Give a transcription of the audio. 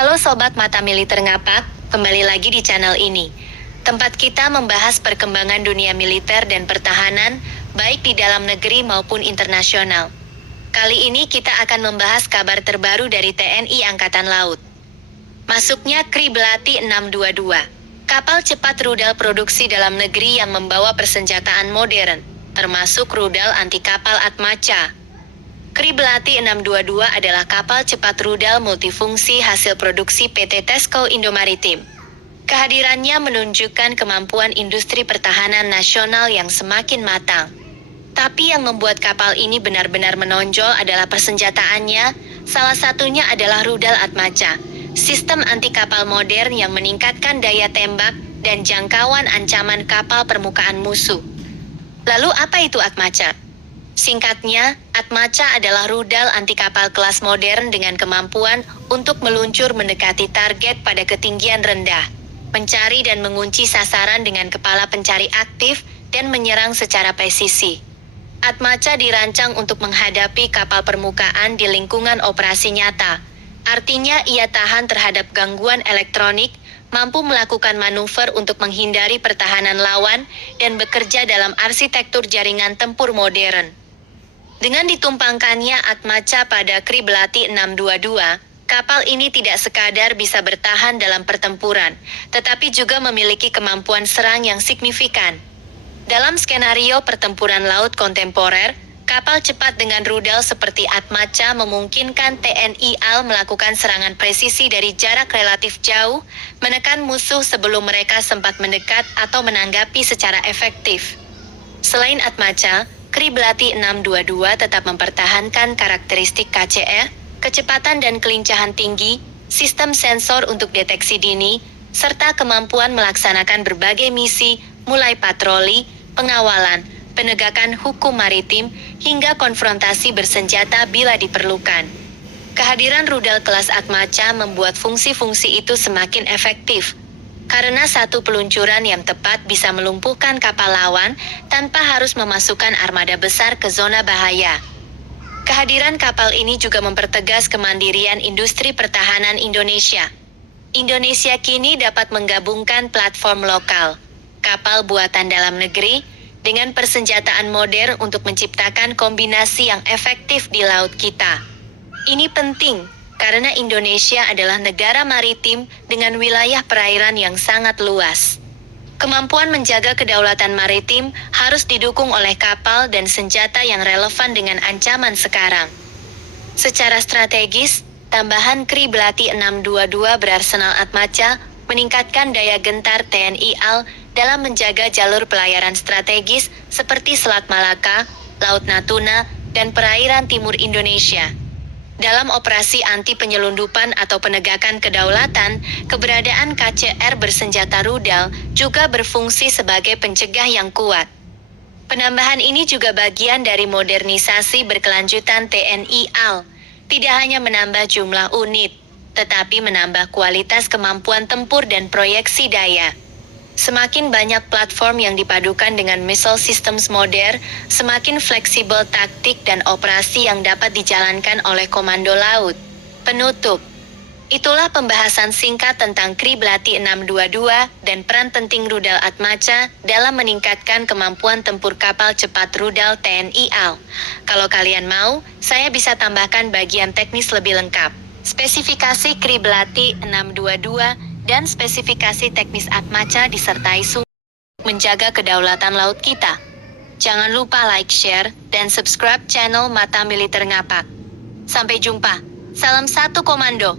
Halo Sobat Mata Militer Ngapak, kembali lagi di channel ini. Tempat kita membahas perkembangan dunia militer dan pertahanan, baik di dalam negeri maupun internasional. Kali ini kita akan membahas kabar terbaru dari TNI Angkatan Laut. Masuknya Kri Belati 622, kapal cepat rudal produksi dalam negeri yang membawa persenjataan modern, termasuk rudal anti kapal Atmaca. Kri Belati 622 adalah kapal cepat rudal multifungsi hasil produksi PT Tesco Indomaritim. Kehadirannya menunjukkan kemampuan industri pertahanan nasional yang semakin matang. Tapi yang membuat kapal ini benar-benar menonjol adalah persenjataannya, salah satunya adalah rudal Atmaca, sistem anti kapal modern yang meningkatkan daya tembak dan jangkauan ancaman kapal permukaan musuh. Lalu apa itu Atmaca? Singkatnya, Atmaca adalah rudal anti kapal kelas modern dengan kemampuan untuk meluncur mendekati target pada ketinggian rendah, mencari dan mengunci sasaran dengan kepala pencari aktif, dan menyerang secara presisi. Atmaca dirancang untuk menghadapi kapal permukaan di lingkungan operasi nyata. Artinya ia tahan terhadap gangguan elektronik, mampu melakukan manuver untuk menghindari pertahanan lawan, dan bekerja dalam arsitektur jaringan tempur modern. Dengan ditumpangkannya Atmaca pada Kri Belati 622, kapal ini tidak sekadar bisa bertahan dalam pertempuran, tetapi juga memiliki kemampuan serang yang signifikan. Dalam skenario pertempuran laut kontemporer, kapal cepat dengan rudal seperti Atmaca memungkinkan TNI AL melakukan serangan presisi dari jarak relatif jauh, menekan musuh sebelum mereka sempat mendekat atau menanggapi secara efektif. Selain Atmaca, Kri Belati 622 tetap mempertahankan karakteristik KCR, kecepatan dan kelincahan tinggi, sistem sensor untuk deteksi dini, serta kemampuan melaksanakan berbagai misi, mulai patroli, pengawalan, penegakan hukum maritim, hingga konfrontasi bersenjata bila diperlukan. Kehadiran rudal kelas Atmaca membuat fungsi-fungsi itu semakin efektif, karena satu peluncuran yang tepat bisa melumpuhkan kapal lawan tanpa harus memasukkan armada besar ke zona bahaya. Kehadiran kapal ini juga mempertegas kemandirian industri pertahanan Indonesia. Indonesia kini dapat menggabungkan platform lokal, kapal buatan dalam negeri, dengan persenjataan modern untuk menciptakan kombinasi yang efektif di laut kita. Ini penting, karena Indonesia adalah negara maritim dengan wilayah perairan yang sangat luas. Kemampuan menjaga kedaulatan maritim harus didukung oleh kapal dan senjata yang relevan dengan ancaman sekarang. Secara strategis, tambahan Kri Belati 622 berarsenal Atmaca meningkatkan daya gentar TNI AL dalam menjaga jalur pelayaran strategis seperti Selat Malaka, Laut Natuna, dan perairan timur Indonesia. Dalam operasi anti penyelundupan atau penegakan kedaulatan, keberadaan KCR bersenjata rudal juga berfungsi sebagai pencegah yang kuat. Penambahan ini juga bagian dari modernisasi berkelanjutan TNI AL, tidak hanya menambah jumlah unit, tetapi menambah kualitas kemampuan tempur dan proyeksi daya. Semakin banyak platform yang dipadukan dengan missile systems modern, semakin fleksibel taktik dan operasi yang dapat dijalankan oleh komando laut. Penutup. Itulah pembahasan singkat tentang Kri Belati 622 dan peran penting rudal Atmaca dalam meningkatkan kemampuan tempur kapal cepat rudal TNI AL. Kalau kalian mau, saya bisa tambahkan bagian teknis lebih lengkap. Spesifikasi Kri Belati 622 dan spesifikasi teknis Atmaca disertai menjaga kedaulatan laut kita. Jangan lupa like, share, dan subscribe channel Mata Militer Ngapak. Sampai jumpa. Salam satu komando.